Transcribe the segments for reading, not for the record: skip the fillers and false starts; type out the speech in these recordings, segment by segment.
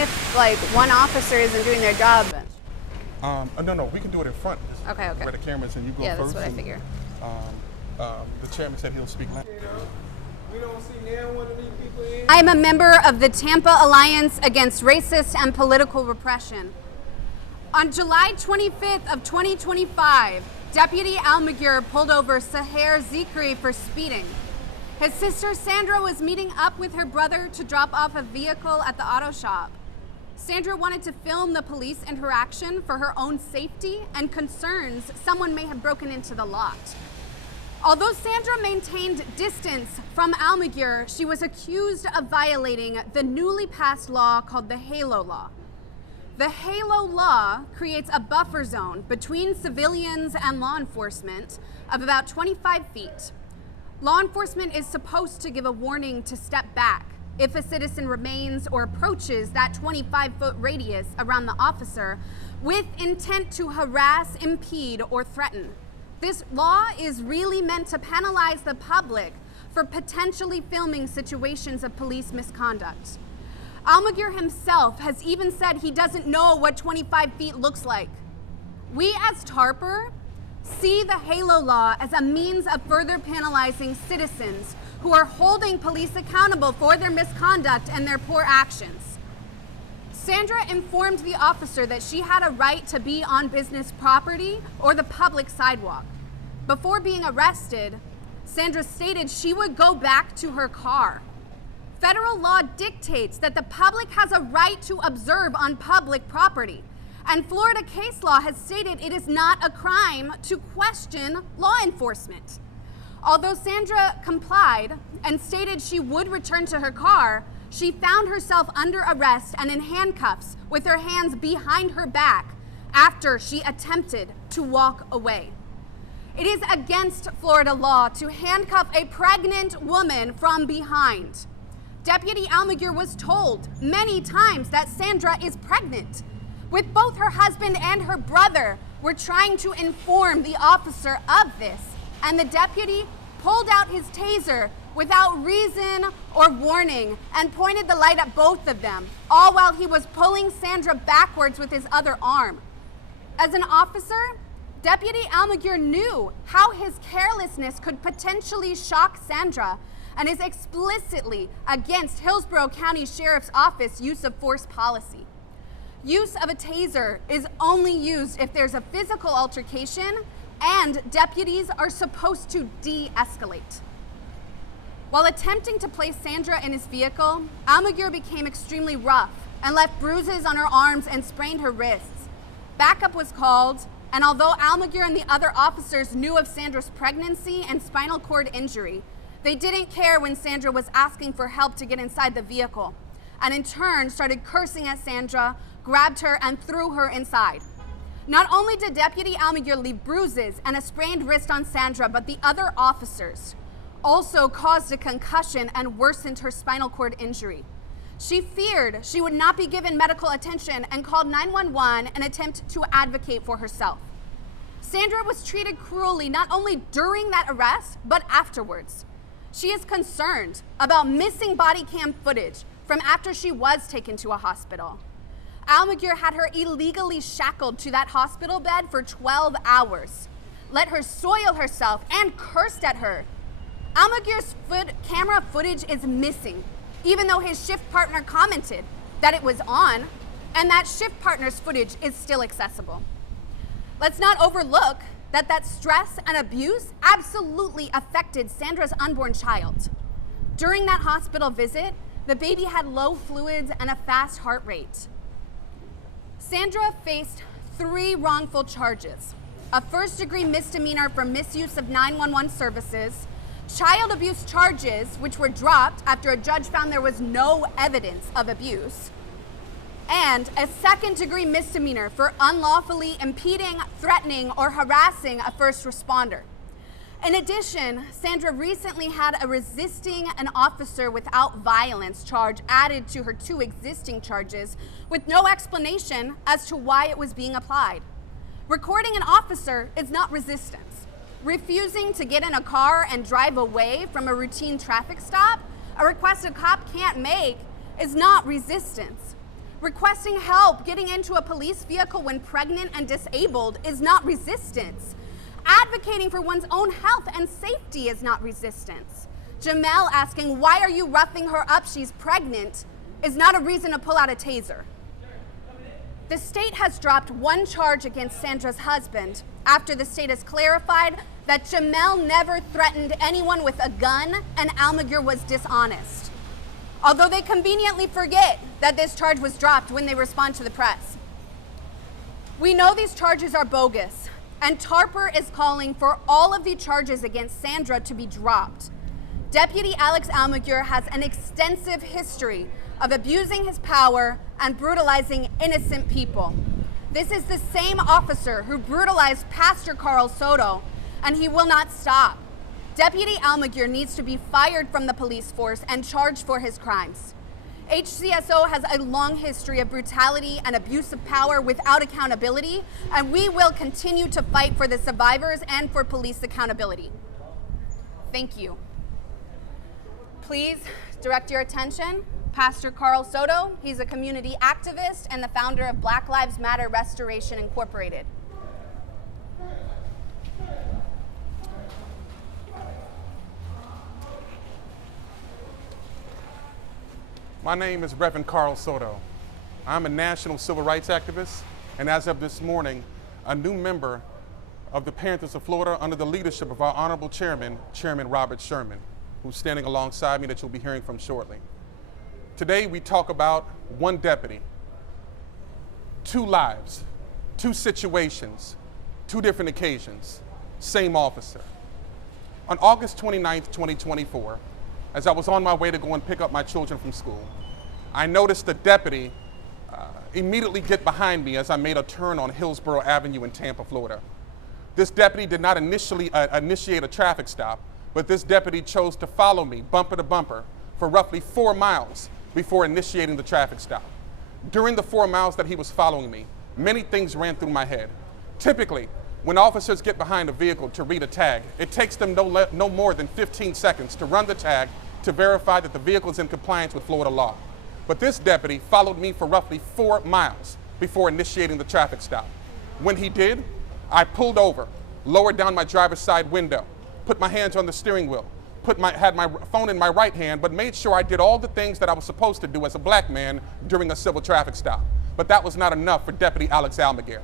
if like one officer isn't doing their job? No, we can do it in front. Okay. Where the camera's and you go first. Yeah, that's what I figure. The chairman said he'll speak loud. We don't see now one of these people in. I am a member of the Tampa Alliance Against Racist and Political Repression. On July 25th of 2025, Deputy Almaguer pulled over Sandra Zikry for speeding. His sister Sandra was meeting up with her brother to drop off a vehicle at the auto shop. Sandra wanted to film the police interaction for her own safety and concerns someone may have broken into the lot. Although Sandra maintained distance from Almaguer, she was accused of violating the newly passed law called the HALO law. The HALO law creates a buffer zone between civilians and law enforcement of about 25 feet. Law enforcement is supposed to give a warning to step back if a citizen remains or approaches that 25-foot radius around the officer with intent to harass, impede, or threaten. This law is really meant to penalize the public for potentially filming situations of police misconduct. Almaguer himself has even said he doesn't know what 25 feet looks like. We as TARPer see the HALO law as a means of further penalizing citizens who are holding police accountable for their misconduct and their poor actions. Sandra informed the officer that she had a right to be on business property or the public sidewalk. Before being arrested, Sandra stated she would go back to her car. Federal law dictates that the public has a right to observe on public property, and Florida case law has stated it is not a crime to question law enforcement. Although Sandra complied and stated she would return to her car, she found herself under arrest and in handcuffs with her hands behind her back after she attempted to walk away. It is against Florida law to handcuff a pregnant woman from behind. Deputy Almaguer was told many times that Sandra is pregnant. With both her husband and her brother were trying to inform the officer of this, and the deputy pulled out his taser without reason or warning and pointed the light at both of them, all while he was pulling Sandra backwards with his other arm. As an officer, Deputy Almaguer knew how his carelessness could potentially shock Sandra and is explicitly against Hillsborough County Sheriff's Office use of force policy. Use of a taser is only used if there's a physical altercation and deputies are supposed to de-escalate. While attempting to place Sandra in his vehicle, Almaguer became extremely rough and left bruises on her arms and sprained her wrists. Backup was called, and although Almaguer and the other officers knew of Sandra's pregnancy and spinal cord injury, they didn't care when Sandra was asking for help to get inside the vehicle, and in turn started cursing at Sandra, grabbed her, and threw her inside. Not only did Deputy Almaguer leave bruises and a sprained wrist on Sandra, but the other officers also caused a concussion and worsened her spinal cord injury. She feared she would not be given medical attention and called 911 in an attempt to advocate for herself. Sandra was treated cruelly not only during that arrest, but afterwards. She is concerned about missing body cam footage from after she was taken to a hospital. Almaguer had her illegally shackled to that hospital bed for 12 hours, let her soil herself, and cursed at her. Almaguer's camera footage is missing, even though his shift partner commented that it was on, and that shift partner's footage is still accessible. Let's not overlook that stress and abuse absolutely affected Sandra's unborn child. During that hospital visit, the baby had low fluids and a fast heart rate. Sandra faced 3 wrongful charges: a first-degree misdemeanor for misuse of 911 services, child abuse charges, which were dropped after a judge found there was no evidence of abuse, and a second-degree misdemeanor for unlawfully impeding, threatening, or harassing a first responder. In addition, Sandra recently had a resisting an officer without violence charge added to her 2 existing charges with no explanation as to why it was being applied. Recording an officer is not resistance. Refusing to get in a car and drive away from a routine traffic stop, a request a cop can't make, is not resistance. Requesting help getting into a police vehicle when pregnant and disabled is not resistance. Advocating for one's own health and safety is not resistance. Jamel asking, why are you roughing her up? She's pregnant, is not a reason to pull out a taser. The state has dropped one charge against Sandra's husband after the state has clarified that Jamel never threatened anyone with a gun and Almaguer was dishonest. Although they conveniently forget that this charge was dropped when they respond to the press. We know these charges are bogus, and Tarper is calling for all of the charges against Sandra to be dropped. Deputy Alex Almaguer has an extensive history of abusing his power and brutalizing innocent people. This is the same officer who brutalized Pastor Carl Soto, and he will not stop. Deputy Almaguer needs to be fired from the police force and charged for his crimes. HCSO has a long history of brutality and abuse of power without accountability, and we will continue to fight for the survivors and for police accountability. Thank you. Please direct your attention. Pastor Carl Soto, he's a community activist and the founder of Black Lives Matter Restoration Incorporated. My name is Reverend Carl Soto. I'm a national civil rights activist, and as of this morning, a new member of the Panthers of Florida under the leadership of our honorable chairman, Chairman Robert Sherman, who's standing alongside me that you'll be hearing from shortly. Today we talk about one deputy, two lives, two situations, two different occasions, same officer. On August 29th, 2024, as I was on my way to go and pick up my children from school, I noticed the deputy immediately get behind me as I made a turn on Hillsborough Avenue in Tampa, Florida. This deputy did not initially initiate a traffic stop, but this deputy chose to follow me bumper to bumper for roughly 4 miles before initiating the traffic stop. During the 4 miles that he was following me, many things ran through my head. Typically, when officers get behind a vehicle to read a tag, it takes them no more than 15 seconds to run the tag to verify that the vehicle is in compliance with Florida law. But this deputy followed me for roughly 4 miles before initiating the traffic stop. When he did, I pulled over, lowered down my driver's side window, put my hands on the steering wheel, had my phone in my right hand, but made sure I did all the things that I was supposed to do as a black man during a civil traffic stop. But that was not enough for Deputy Alex Almaguer.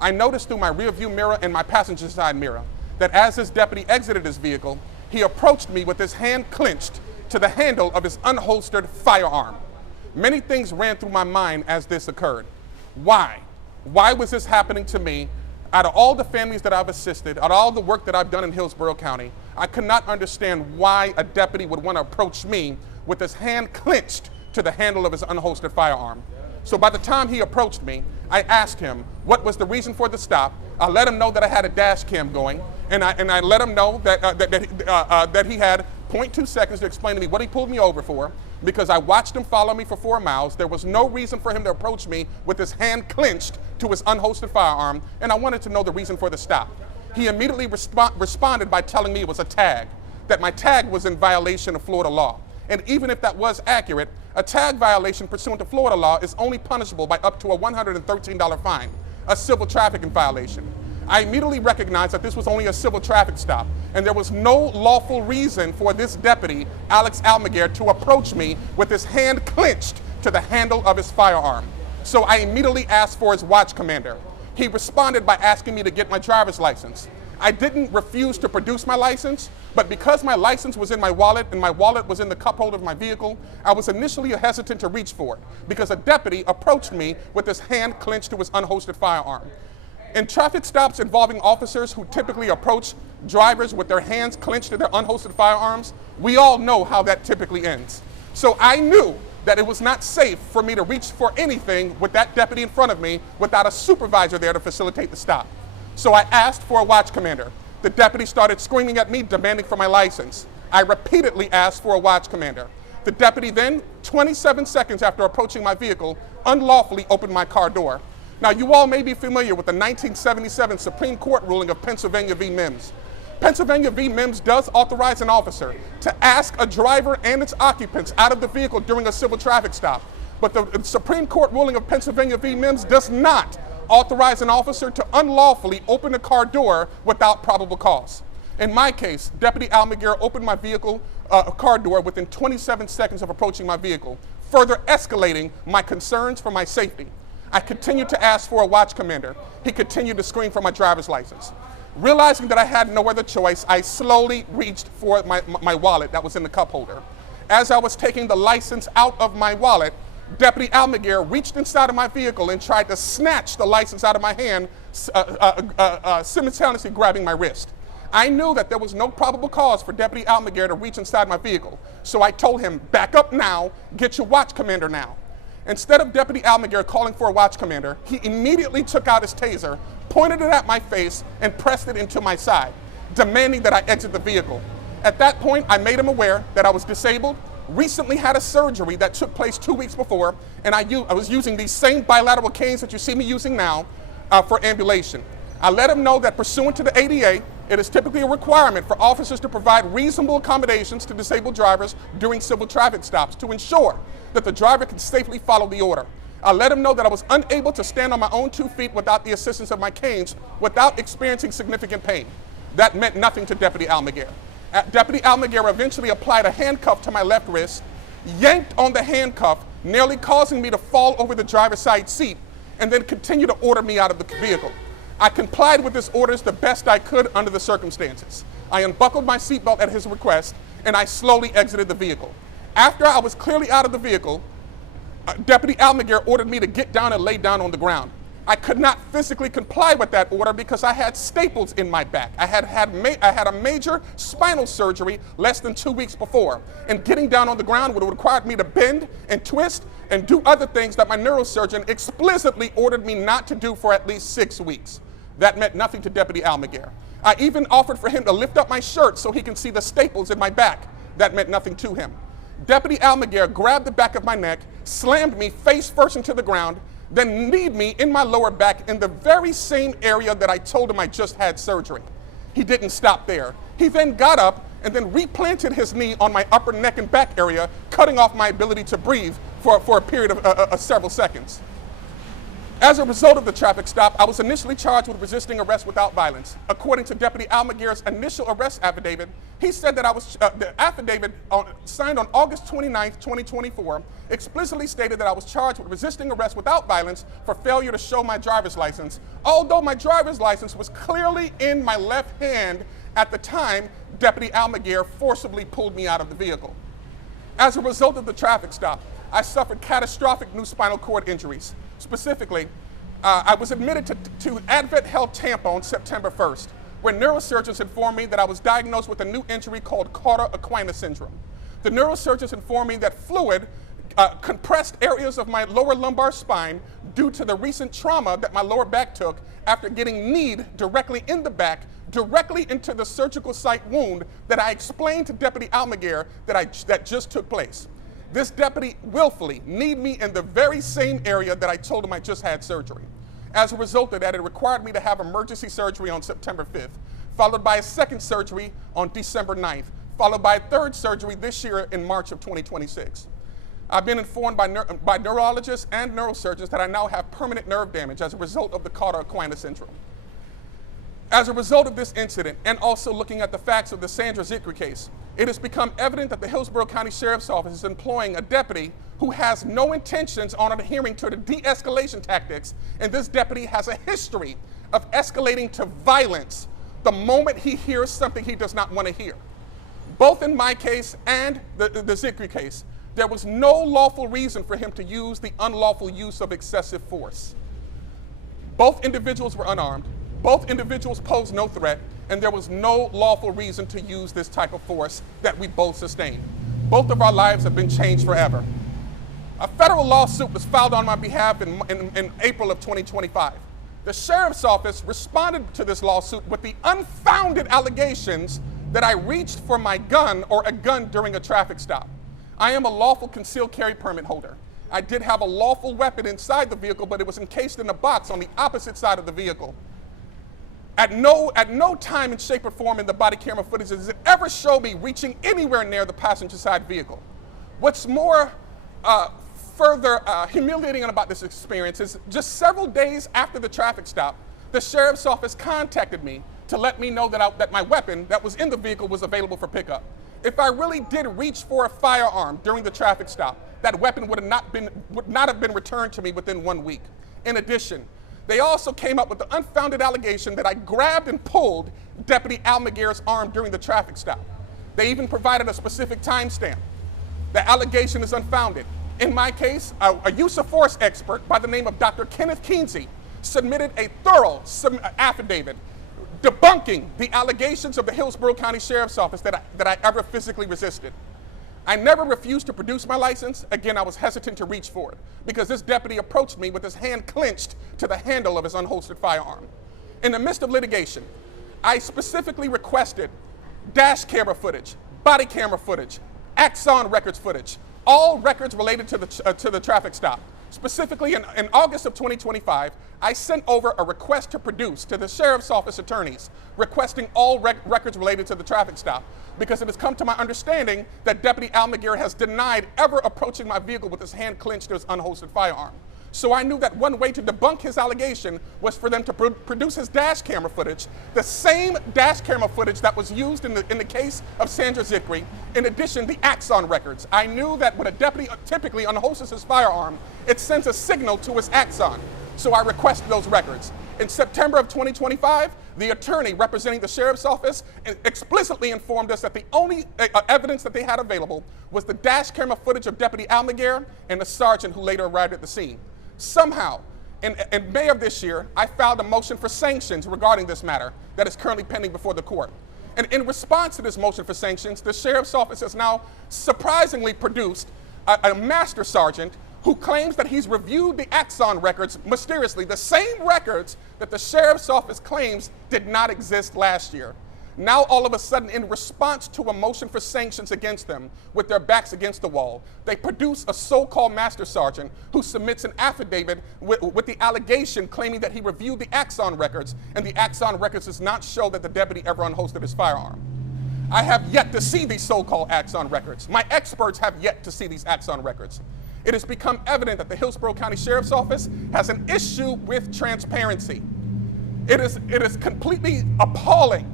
I noticed through my rear view mirror and my passenger side mirror that as this deputy exited his vehicle, he approached me with his hand clenched to the handle of his unholstered firearm. Many things ran through my mind as this occurred. Why? Why was this happening to me? Out of all the families that I've assisted, out of all the work that I've done in Hillsborough County, I could not understand why a deputy would want to approach me with his hand clenched to the handle of his unholstered firearm. So by the time he approached me, I asked him what was the reason for the stop. I let him know that I had a dash cam going, and I let him know that he had 0.2 seconds to explain to me what he pulled me over for. Because I watched him follow me for 4 miles, there was no reason for him to approach me with his hand clenched to his unholstered firearm, and I wanted to know the reason for the stop. He immediately responded by telling me it was a tag, that my tag was in violation of Florida law. And even if that was accurate, a tag violation pursuant to Florida law is only punishable by up to a $113 fine, a civil trafficking violation. I immediately recognized that this was only a civil traffic stop, and there was no lawful reason for this deputy, Alex Almaguer, to approach me with his hand clenched to the handle of his firearm. So I immediately asked for his watch commander. He responded by asking me to get my driver's license. I didn't refuse to produce my license, but because my license was in my wallet and my wallet was in the cup holder of my vehicle, I was initially hesitant to reach for it because a deputy approached me with his hand clenched to his unholstered firearm. In traffic stops involving officers who typically approach drivers with their hands clenched to their unholstered firearms, we all know how that typically ends. So I knew that it was not safe for me to reach for anything with that deputy in front of me without a supervisor there to facilitate the stop. So I asked for a watch commander. The deputy started screaming at me, demanding for my license. I repeatedly asked for a watch commander. The deputy then, 27 seconds after approaching my vehicle, unlawfully opened my car door. Now, you all may be familiar with the 1977 Supreme Court ruling of Pennsylvania v. Mims. Pennsylvania v. Mims does authorize an officer to ask a driver and its occupants out of the vehicle during a civil traffic stop. but the Supreme Court ruling of Pennsylvania v. Mims does not authorize an officer to unlawfully open a car door without probable cause. In my case, Deputy Almaguer opened my vehicle car door within 27 seconds of approaching my vehicle, further escalating my concerns for my safety. I continued to ask for a watch commander. He continued to scream for my driver's license. Realizing that I had no other choice, I slowly reached for my wallet that was in the cup holder. As I was taking the license out of my wallet, Deputy Almaguer reached inside of my vehicle and tried to snatch the license out of my hand, simultaneously grabbing my wrist. I knew that there was no probable cause for Deputy Almaguer to reach inside my vehicle, so I told him, back up now, get your watch commander now. Instead of Deputy Almaguer calling for a watch commander, he immediately took out his taser, pointed it at my face, and pressed it into my side, demanding that I exit the vehicle. At that point, I made him aware that I was disabled, recently had a surgery that took place 2 weeks before, and I was using these same bilateral canes that you see me using now for ambulation. I let him know that pursuant to the ADA, it is typically a requirement for officers to provide reasonable accommodations to disabled drivers during civil traffic stops to ensure that the driver can safely follow the order. I let him know that I was unable to stand on my own 2 feet without the assistance of my canes without experiencing significant pain. That meant nothing to Deputy Almaguer. Deputy Almaguer eventually applied a handcuff to my left wrist, yanked on the handcuff, nearly causing me to fall over the driver's side seat, and then continued to order me out of the vehicle. I complied with his orders the best I could under the circumstances. I unbuckled my seatbelt at his request, and I slowly exited the vehicle. After I was clearly out of the vehicle, Deputy Almaguer ordered me to get down and lay down on the ground. I could not physically comply with that order because I had staples in my back. I had a major spinal surgery less than 2 weeks before, and getting down on the ground would have required me to bend and twist and do other things that my neurosurgeon explicitly ordered me not to do for at least 6 weeks. That meant nothing to Deputy Almaguer. I even offered for him to lift up my shirt so he can see the staples in my back. That meant nothing to him. Deputy Almaguer grabbed the back of my neck, slammed me face first into the ground, then kneed me in my lower back in the very same area that I told him I just had surgery. He didn't stop there. He then got up and then replanted his knee on my upper neck and back area, cutting off my ability to breathe for a period of several seconds. As a result of the traffic stop, I was initially charged with resisting arrest without violence. According to Deputy Almaguer's initial arrest affidavit, he said that the affidavit signed on August 29, 2024, explicitly stated that I was charged with resisting arrest without violence for failure to show my driver's license, although my driver's license was clearly in my left hand at the time Deputy Almaguer forcibly pulled me out of the vehicle. As a result of the traffic stop, I suffered catastrophic new spinal cord injuries. Specifically, I was admitted to Advent Health Tampa on September 1st, where neurosurgeons informed me that I was diagnosed with a new injury called Carter-Aquinas syndrome. The neurosurgeons informed me that fluid compressed areas of my lower lumbar spine due to the recent trauma that my lower back took after getting kneed directly in the back, directly into the surgical site wound that I explained to Deputy Almaguer that just took place. This deputy willfully kneed me in the very same area that I told him I just had surgery. As a result of that, it required me to have emergency surgery on September 5th, followed by a second surgery on December 9th, followed by a third surgery this year in March of 2026. I've been informed by neurologists and neurosurgeons that I now have permanent nerve damage as a result of the Carter-Aquinas syndrome. As a result of this incident, and also looking at the facts of the Sandra Zikry case, it has become evident that the Hillsborough County Sheriff's Office is employing a deputy who has no intentions on adhering to the de-escalation tactics, and this deputy has a history of escalating to violence the moment he hears something he does not want to hear. Both in my case and the Zikry case, there was no lawful reason for him to use the unlawful use of excessive force. Both individuals were unarmed. Both individuals posed no threat, and there was no lawful reason to use this type of force that we both sustained. Both of our lives have been changed forever. A federal lawsuit was filed on my behalf in April of 2025. The Sheriff's Office responded to this lawsuit with the unfounded allegations that I reached for my gun or a gun during a traffic stop. I am a lawful concealed carry permit holder. I did have a lawful weapon inside the vehicle, but it was encased in a box on the opposite side of the vehicle. At no time in shape or form in the body camera footage does it ever show me reaching anywhere near the passenger side vehicle. What's more further humiliating about this experience is just several days after the traffic stop, the sheriff's office contacted me to let me know that my weapon that was in the vehicle was available for pickup. If I really did reach for a firearm during the traffic stop, that weapon would not have been returned to me within 1 week. In addition, they also came up with the unfounded allegation that I grabbed and pulled Deputy Almaguer's arm during the traffic stop. They even provided a specific timestamp. The allegation is unfounded. In my case, a use of force expert by the name of Dr. Kenneth Kinsey submitted a thorough affidavit debunking the allegations of the Hillsborough County Sheriff's Office that I ever physically resisted. I never refused to produce my license. Again, I was hesitant to reach for it because this deputy approached me with his hand clenched to the handle of his unholstered firearm. In the midst of litigation, I specifically requested dash camera footage, body camera footage, Axon records footage, all records related to the traffic stop. Specifically, in August of 2025, I sent over a request to produce to the Sheriff's Office attorneys requesting all records related to the traffic stop because it has come to my understanding that Deputy Almaguer has denied ever approaching my vehicle with his hand clenched to his unholstered firearm. So I knew that one way to debunk his allegation was for them to produce his dash camera footage, the same dash camera footage that was used in the case of Sandra Zikry, in addition the Axon records. I knew that when a deputy typically unholsters his firearm, it sends a signal to his Axon. So I requested those records. In September of 2025, the attorney representing the Sheriff's Office explicitly informed us that the only evidence that they had available was the dash camera footage of Deputy Almaguer and the sergeant who later arrived at the scene. Somehow, in May of this year, I filed a motion for sanctions regarding this matter that is currently pending before the court. And in response to this motion for sanctions, the Sheriff's Office has now surprisingly produced a master sergeant who claims that he's reviewed the Axon records mysteriously, the same records that the Sheriff's Office claims did not exist last year. Now, all of a sudden, in response to a motion for sanctions against them, with their backs against the wall, they produce a so-called master sergeant who submits an affidavit with the allegation claiming that he reviewed the Axon records, and the Axon records does not show that the deputy ever unholstered his firearm. I have yet to see these so-called Axon records. My experts have yet to see these Axon records. It has become evident that the Hillsborough County Sheriff's Office has an issue with transparency. It is completely appalling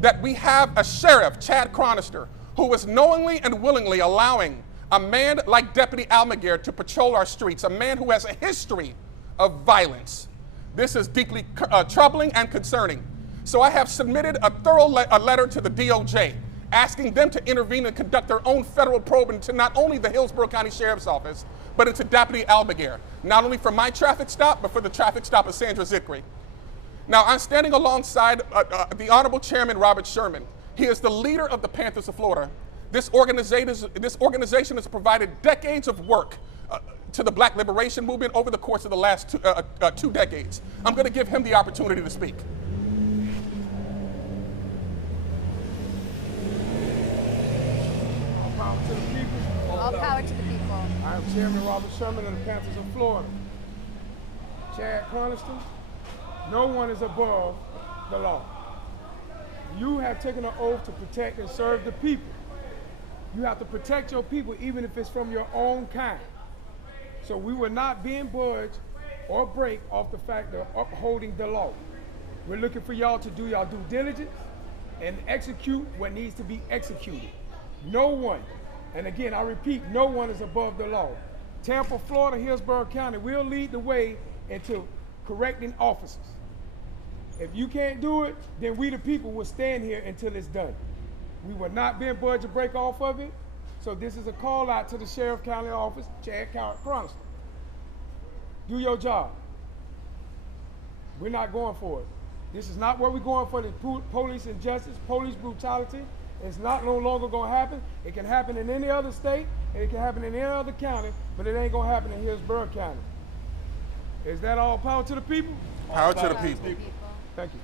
that we have a sheriff, Chad Chronister, who was knowingly and willingly allowing a man like Deputy Almaguer to patrol our streets, a man who has a history of violence. This is deeply troubling and concerning. So I have submitted a thorough letter to the DOJ asking them to intervene and conduct their own federal probe into not only the Hillsborough County Sheriff's Office, but into Deputy Almaguer, not only for my traffic stop, but for the traffic stop of Sandra Zikry. Now, I'm standing alongside the Honorable Chairman Robert Sherman. He is the leader of the Panthers of Florida. This organization has provided decades of work to the Black liberation movement over the course of the last 2 decades. I'm going to give him the opportunity to speak. All power to the people. All power to the people. I am Chairman Robert Sherman of the Panthers of Florida. Chad Chronister. No one is above the law. You have taken an oath to protect and serve the people. You have to protect your people even if it's from your own kind. So we will not bend, budge, or break off the fact of upholding the law. We're looking for y'all to do y'all due diligence and execute what needs to be executed. No one, and again, I repeat, no one is above the law. Tampa, Florida, Hillsborough County will lead the way into correcting officers. If you can't do it, then we the people will stand here until it's done. We will not bend, budge, or break off of it. So this is a call out to the Sheriff County Office, Chad Chronister. Do your job. We're not going for it. This is not what we're going for. The police injustice, police brutality. It's not no longer going to happen. It can happen in any other state, and it can happen in any other county, but it ain't going to happen in Hillsborough County. Is that all power to the people? Power to the people. Thank you.